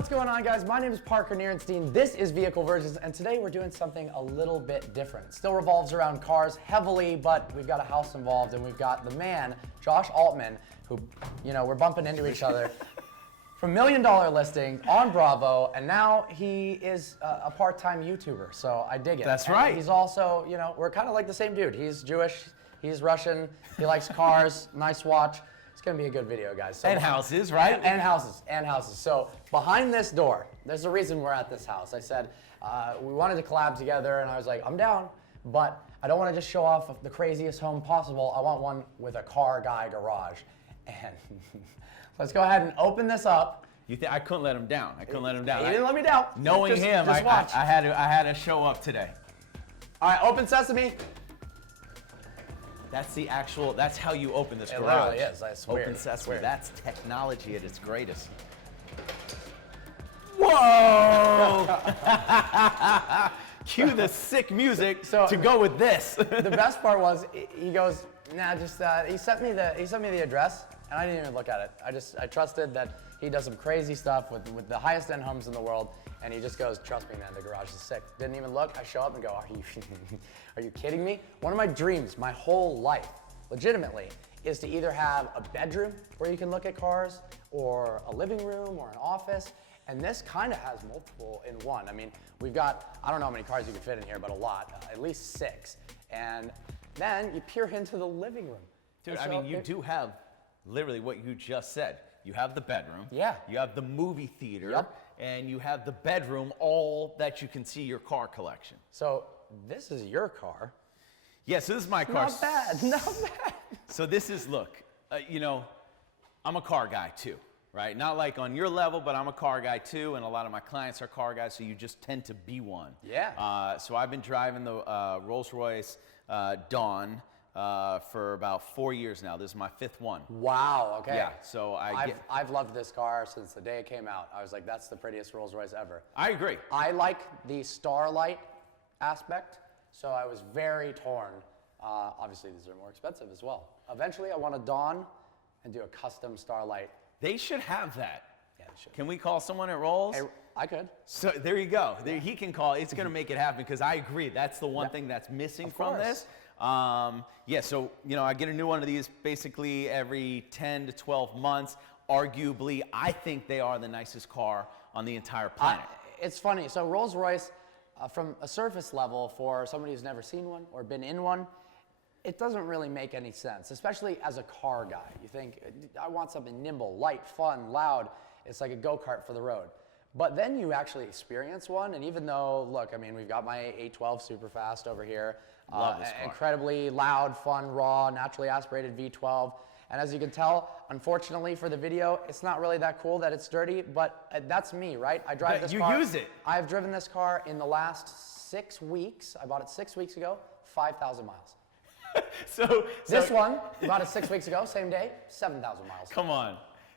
What's going on, guys? My name is Parker Nierenstein. This is Vehicle Virgins, and today we're doing something a little bit different. It still revolves around cars heavily, but we've got a house involved, and we've got the man, Josh Altman, who, you know, we're bumping into each other from $1 Million Listing on Bravo, and now he is a part-time YouTuber, so I dig it. That's and right. He's also, you know, we're kind of like the same dude. He's Jewish, he's Russian, he likes cars, nice watch. It's gonna be a good video, guys. So and houses, right? And houses, and houses. So behind this door, there's a reason we're at this house. I said we wanted to collab together, and I was like, I'm down, but I don't want to just show off the craziest home possible. I want one with a car guy garage. And let's go ahead and open this up. I couldn't let him down. I couldn't let him down. He didn't let me down. Knowing him, just watch. I had to show up today. All right, open sesame. That's how you open this garage. It literally is, I swear. Open sesame, that's technology at its greatest. Whoa! Cue the sick music to go with this. The best part was, he goes, nah, just, he sent me the address, and I didn't even look at it. I trusted that he does some crazy stuff with the highest end homes in the world, and he just goes, trust me, man, the garage is sick. Didn't even look. I show up and go, are you kidding me? One of my dreams, my whole life, legitimately, is to either have a bedroom where you can look at cars, or a living room, or an office, and this kind of has multiple in one. I mean, we've got, I don't know how many cars you can fit in here, but a lot, at least 6. And then you peer into the living room. Dude, I mean, you do have literally what you just said. You have the bedroom. Yeah. You have the movie theater. Yep. And you have the bedroom, all that you can see your car collection. So this is your car. Yeah, so this is my car. Not bad, not bad. So this is, look, you know, I'm a car guy too, right? Not like on your level, but I'm a car guy too, and a lot of my clients are car guys, so you just tend to be one. Yeah. So I've been driving the Rolls-Royce Dawn for about 4 years now. This is my 5th one. Wow, okay. Yeah, so I've loved this car since the day it came out. I was like, that's the prettiest Rolls Royce ever. I agree. I like the Starlight aspect, so I was very torn. Obviously, these are more expensive as well. Eventually, I want a Dawn and do a custom Starlight. They should have that. Yeah, they should. Can we call someone at Rolls? I could. So there you go. He can call. It's going to make it happen, because I agree. That's the one thing that's missing from this. Yeah, so, you know, I get a new one of these basically every 10 to 12 months. Arguably, I think they are the nicest car on the entire planet. It's funny. So Rolls-Royce, from a surface level, for somebody who's never seen one or been in one, it doesn't really make any sense, especially as a car guy. You think, I want something nimble, light, fun, loud. It's like a go-kart for the road. But then you actually experience one, and even though, look, I mean, we've got my 812 Superfast over here. Love this car. Incredibly loud, fun, raw, naturally aspirated V12. And as you can tell, unfortunately for the video, it's not really that cool that it's dirty, but that's me, right? I drive this car. You use it. I've driven this car in the last 6 weeks. I bought it 6 weeks ago, 5,000 miles. So This one, bought it 6 weeks ago, same day, 7,000 miles. Come on.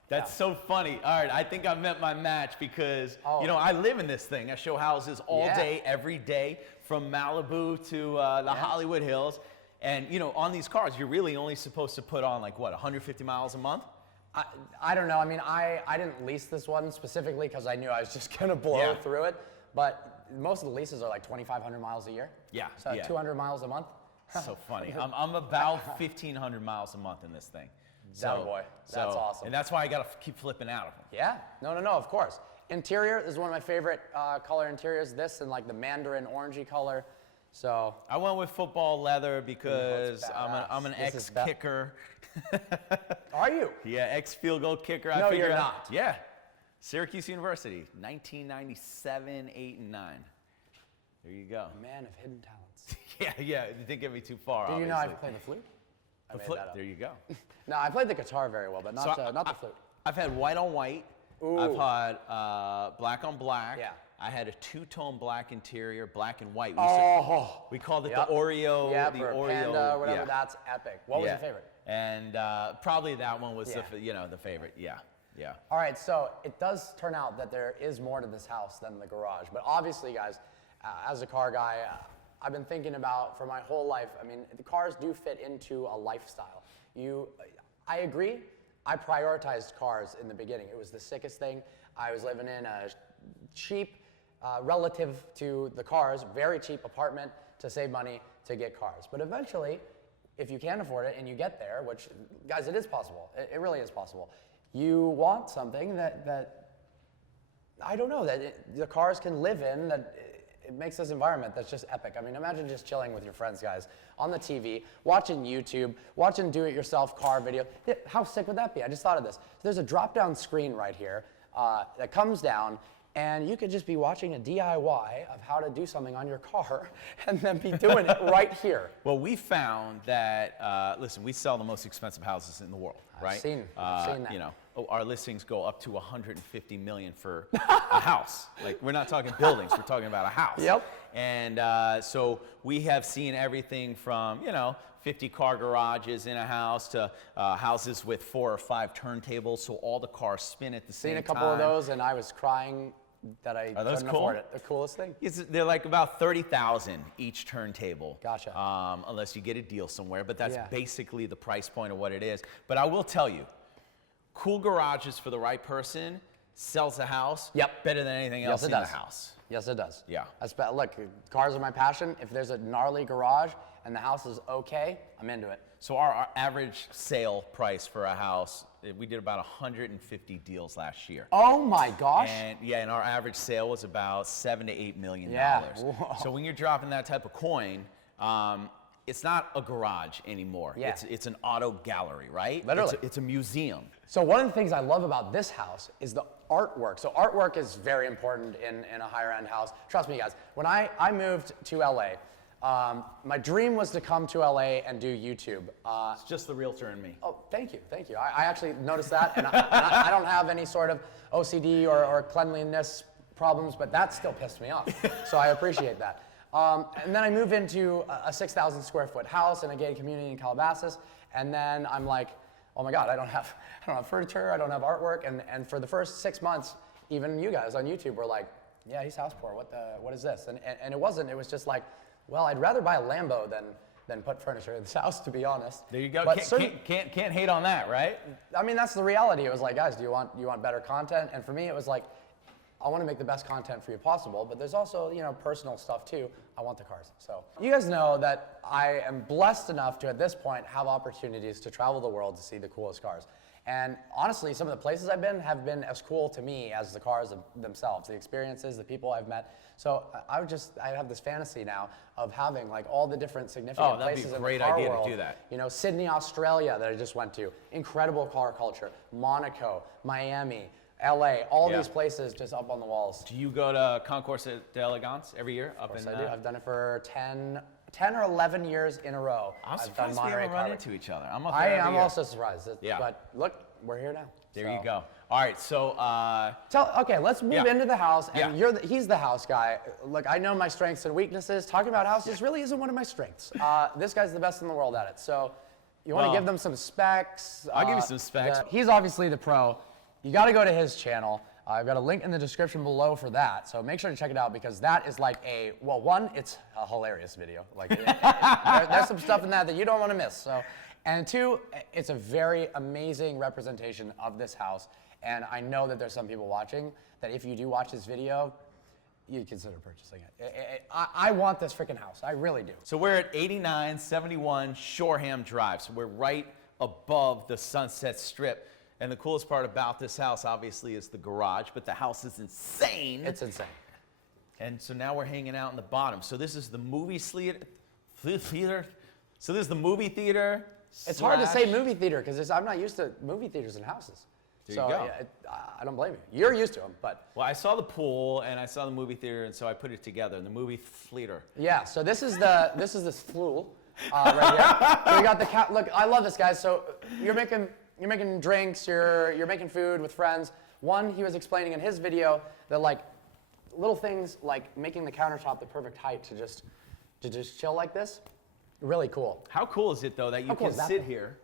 That's so funny. All right, I think I met my match, because, you know, I live in this thing. I show houses all day, every day, from Malibu to the Hollywood Hills. And, you know, on these cars, you're really only supposed to put on, like, what, 150 miles a month? I don't know. I mean, I didn't lease this one specifically because I knew I was just going to blow through it. But most of the leases are like 2,500 miles a year. Yeah. So 200 miles a month. So funny. I'm about 1,500 miles a month in this thing. Down boy. That's awesome. And that's why I got to keep flipping out of them. Yeah. No, of course. Interior is one of my favorite color interiors. This and like the mandarin orangey color. So I went with football leather because I'm an ex-kicker. Are you? Yeah, ex-field goal kicker. No, you're not. Yeah. Syracuse University, 1997, 8, and 9. There you go. A man of hidden talents. Yeah. It didn't get me too far. Did you know I could play the flute? The flute. There you go. No, I played the guitar very well, but not the flute. I've had white on white. Ooh. I've had black on black. Yeah. I had a 2-tone black interior, black and white. We called it the Oreo. Yeah, the for Oreo. Panda, whatever. That's epic. What was your favorite? And probably that one was the favorite. Yeah. All right, so it does turn out that there is more to this house than the garage. But obviously, guys, as a car guy, I've been thinking about for my whole life. I mean, the cars do fit into a lifestyle. I agree. I prioritized cars in the beginning. It was the sickest thing. I was living in a cheap, relative to the cars, very cheap apartment to save money to get cars. But eventually, if you can afford it and you get there, which, guys, it is possible. It really is possible. You want something that I don't know, the cars can live in, that it makes this environment that's just epic. I mean, imagine just chilling with your friends, guys, on the TV, watching YouTube, watching do-it-yourself car video. How sick would that be? I just thought of this. There's a drop-down screen right here that comes down, and you could just be watching a DIY of how to do something on your car and then be doing it right here. Well, we found that, listen, we sell the most expensive houses in the world, right? I've seen that. You know, our listings go up to 150 million for a house. Like, we're not talking buildings, we're talking about a house. Yep. And so we have seen everything from, 50 car garages in a house to houses with 4 or 5 turntables, so all the cars spin at the same time. Seen a couple of those, and I was crying that I Are those couldn't cool? afford it. The coolest thing. They're like about 30,000 each turntable. Gotcha. Unless you get a deal somewhere, but that's Yeah. basically the price point of what it is. But I will tell you, cool garages for the right person sells a house better than anything else Yes, it in does. the house. Yes, it does. Yeah. Look, cars are my passion. If there's a gnarly garage and the house is okay, I'm into it. So our average sale price for a house, we did about 150 deals last year. Oh my gosh. And our average sale was about $7 to $8 million. Yeah. Whoa. So when you're dropping that type of coin, it's not a garage anymore. Yeah. It's an auto gallery, right? Literally. It's a museum. So one of the things I love about this house is the artwork. So artwork is very important in a higher end house. Trust me, guys. When I moved to LA, my dream was to come to LA and do YouTube. It's just the realtor and me. Oh, thank you. I actually noticed that, and I don't have any sort of OCD or cleanliness problems, but that still pissed me off. So I appreciate that. And then I moved into a 6,000 square foot house in a gated community in Calabasas, and then I'm like, oh my God, I don't have furniture, I don't have artwork, and for the first 6 months, even you guys on YouTube were like, yeah, he's house poor. What is this? And it wasn't. It was just like, well, I'd rather buy a Lambo than put furniture in this house, to be honest. There you go. But Can't hate on that, right? I mean, that's the reality. It was like, guys, do you want better content? And for me, it was like, I want to make the best content for you possible, but there's also, personal stuff too. I want the cars. So you guys know that I am blessed enough to, at this point, have opportunities to travel the world to see the coolest cars. And honestly, some of the places I've been have been as cool to me as the cars themselves, the experiences, the people I've met. So I have this fantasy now of having like all the different significant places in the car world. That'd be a great idea to do that. Sydney, Australia that I just went to, incredible car culture, Monaco, Miami, LA, all these places just up on the walls. Do you go to Concours d'Elegance every year? Of course I do. I've done it for 10 or 11 years in a row. I'm surprised we haven't run into each other. I'm also surprised. Yeah. But look, we're here now. There you go. All right, so okay, let's move into the house. And Yeah. he's the house guy. Look, I know my strengths and weaknesses. Talking about houses really isn't one of my strengths. This guy's the best in the world at it. So you want to give them some specs? I'll give you some specs. He's obviously the pro. You got to go to his channel. I've got a link in the description below for that, so make sure to check it out because that is like one, it's a hilarious video. Like there's some stuff in that you don't want to miss. So, and two, it's a very amazing representation of this house. And I know that there's some people watching that if you do watch this video, you'd consider purchasing it. I want this freaking house. I really do. So we're at 8971 Shoreham Drive. So we're right above the Sunset Strip. And the coolest part about this house, obviously, is the garage, but the house is insane. It's insane. And so now we're hanging out in the bottom. So this is the movie theater. So this is the movie theater. It's hard to say movie theater because I'm not used to movie theaters in houses. There you go. Yeah, I don't blame you. You're used to them, but. Well, I saw the pool and I saw the movie theater, and so I put it together. The movie theater. Yeah. So this is this flool right here. So we got the look. I love this, guys. So you're making drinks, you're making food with friends. One, he was explaining in his video that like little things like making the countertop the perfect height to just chill like this. Really cool. How cool is it though that you can sit thing? here,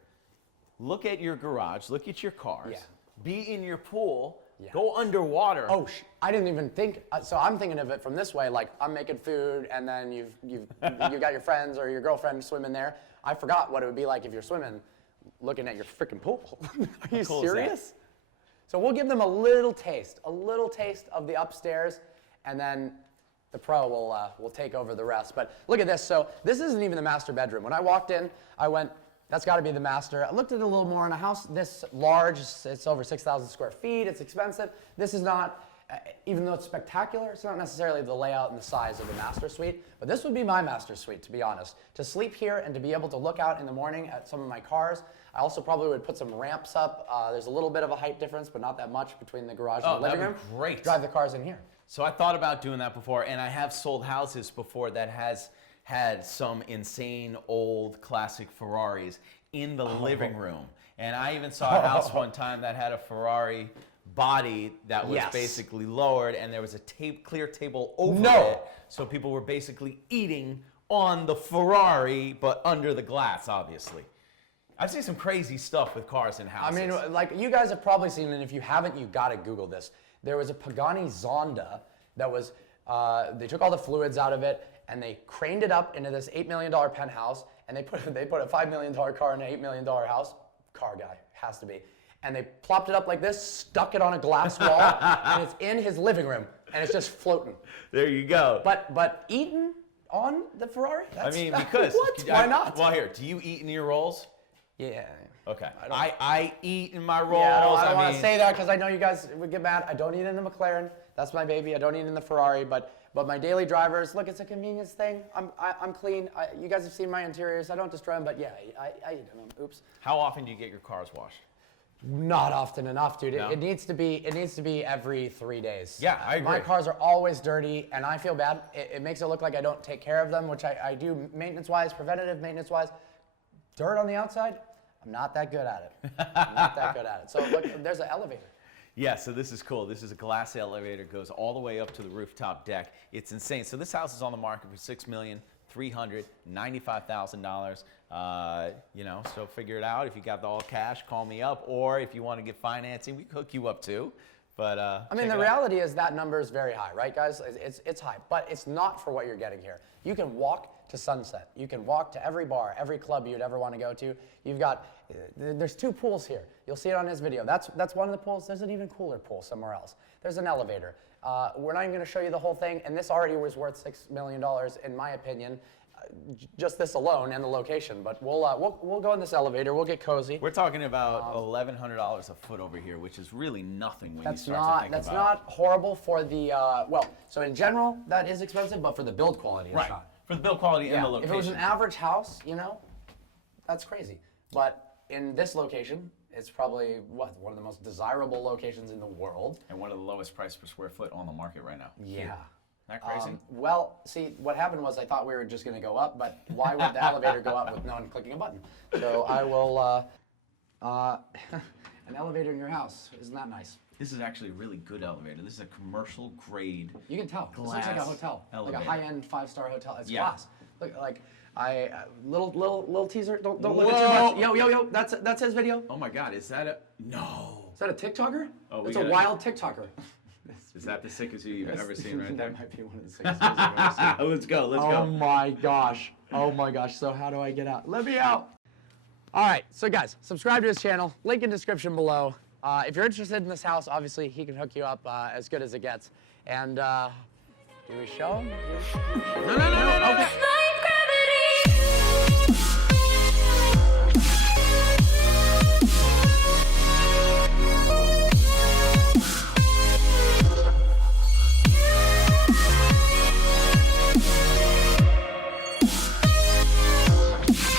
look at your garage, look at your cars, Yeah. be in your pool, Yeah. go underwater. Oh, I didn't even think. So I'm thinking of it from this way, like I'm making food, and then you got your friends or your girlfriend swimming there. I forgot what it would be like if you're swimming looking at your freaking pool. Are you cool is that? serious? So we'll give them a little taste of the upstairs, and then the pro will take over the rest. But look at this. So this isn't even the master bedroom. When I walked in, I went, that's got to be the master. I looked at it a little more. In a house this large, it's over 6,000 square feet. It's expensive. This is not, even though it's spectacular, it's not necessarily the layout and the size of the master suite. But this would be my master suite, to be honest. To sleep here and to be able to look out in the morning at some of my cars. I also probably would put some ramps up. There's a little bit of a height difference, but not that much between the garage and the living room. Great. Drive the cars in here. So I thought about doing that before, and I have sold houses before that has had some insane old classic Ferraris in the living room. And I even saw a house one time that had a Ferrari body that was basically lowered, and there was a clear table over it. So people were basically eating on the Ferrari, but under the glass, obviously. I've seen some crazy stuff with cars in houses. I mean, like, you guys have probably seen, and if you haven't, you gotta Google this. There was a Pagani Zonda that was, they took all the fluids out of it, and they craned it up into this $8 million penthouse, and they put a $5 million car in an $8 million house. Car guy, has to be. And they plopped it up like this, stuck it on a glass wall, and it's in his living room, and it's just floating. There you go. But eating on the Ferrari? I mean, because what? Why not? Well, here, do you eat in your rolls? Yeah. Okay. I eat in my rolls. Yeah, I don't want to say that because I know you guys would get mad. I don't eat in the McLaren. That's my baby. I don't eat in the Ferrari. But my daily drivers, look, it's a convenience thing. I'm clean. You guys have seen my interiors. I don't destroy them, but yeah, I eat in them. Oops. How often do you get your cars washed? Not often enough, dude. No? It needs to be every 3 days. Yeah, I agree. My cars are always dirty, and I feel bad. It makes it look like I don't take care of them, which I do maintenance-wise, preventative maintenance-wise. Dirt on the outside, I'm not that good at it. I'm not that good at it. So look, there's an elevator. Yeah, so this is cool. This is a glass elevator, goes all the way up to the rooftop deck. It's insane. So this house is on the market for $6,395,000. You know, so figure it out. If you got the all cash, call me up. Or if you want to get financing, we can hook you up too. But I mean, the reality is that number is very high, right, guys? It's high, but it's not for what you're getting here. You can walk to Sunset. You can walk to every bar, every club you'd ever want to go to. You've got, there's 2 pools here. You'll see it on his video. That's one of the pools. There's an even cooler pool somewhere else. There's an elevator. We're not even going to show you the whole thing, and this already was worth $6 million, in my opinion. Just this alone and the location, but we'll go in this elevator. We'll get cozy. We're talking about $1,100 a foot over here, which is really nothing when you start to think That's about not horrible for the so in general that is expensive, but for the build quality, it's right. not. For the build quality and the If location. it was an average house, you know, that's crazy. But in this location, it's probably one of the most desirable locations in the world, and one of the lowest price per square foot on the market right now. Yeah. Isn't that crazy? Well, see, what happened was I thought we were just going to go up, but why would the elevator go up with no one clicking a button? So I will, an elevator in your house, isn't that nice? This is actually a really good elevator. This is a commercial grade. You can tell. This looks like a hotel, elevator. like a high-end 5-star hotel. It's Yeah. glass. Look, like little teaser. Don't look at too much. Yo, that's his video. Oh my God, is that a no? Is that a TikToker? Oh, it's a wild TikToker. Is that the sickest you've ever seen right there? That might be one of the sickest things I've ever seen. Let's go. Let's Oh go. my gosh. Oh my gosh. So how do I get out? Let me out. All right. So guys, subscribe to his channel. Link in description below. If you're interested in this house, obviously he can hook you up as good as it gets. And do we show him? No. Okay.